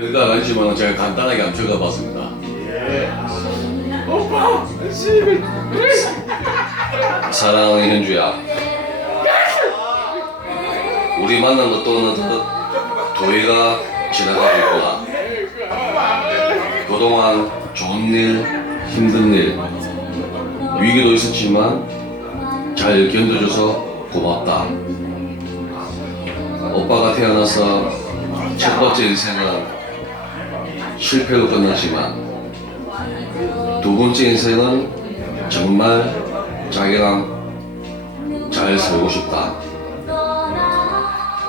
별거 안 하지만 제가 간단하게 한번 적어봤습니다. 오빠 씨발 사랑하는 현주야. 우리 만난 것도 어느덧 도의가 지나가고 있구나. 그동안 좋은 일, 힘든 일, 위기도 있었지만 잘 견뎌줘서 고맙다. 오빠가 태어나서 첫 번째 인생은 실패로 끝났지만 두 번째 인생은 정말 자기랑 잘 살고 싶다.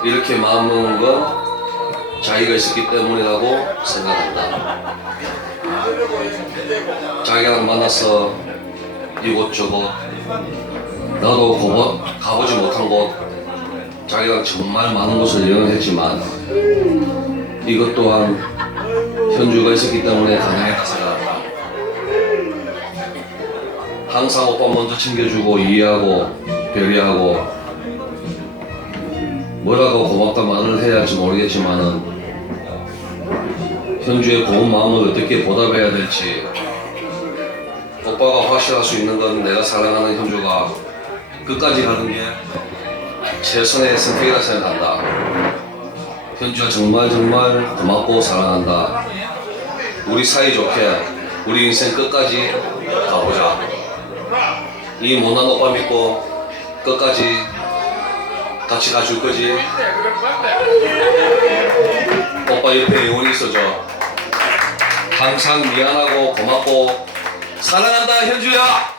이렇게 마음먹은 건 자기가 있었기 때문이라고 생각한다. 자기랑 만나서 이곳저곳 나도 고보, 가보지 못한 곳 자기랑 정말 많은 곳을 여행했지만 이것 또한 현주가 있었기 때문에 가능했다 생각한다. 항상 오빠 먼저 챙겨주고 이해하고 배려하고 뭐라고 고맙다 말을 해야 할지 모르겠지만은 현주의 고운 마음을 어떻게 보답해야 될지 오빠가 확실할 수 있는 건 내가 사랑하는 현주가 끝까지 가는 게 최선의 선택이라 생각한다. 현주야 정말 정말 고맙고 사랑한다. 우리 사이좋게 우리 인생 끝까지 가보자. 이 못난 오빠 믿고 끝까지 같이 가줄 거지. 오빠 옆에 영원히 있어줘. 항상 미안하고 고맙고 사랑한다 현주야.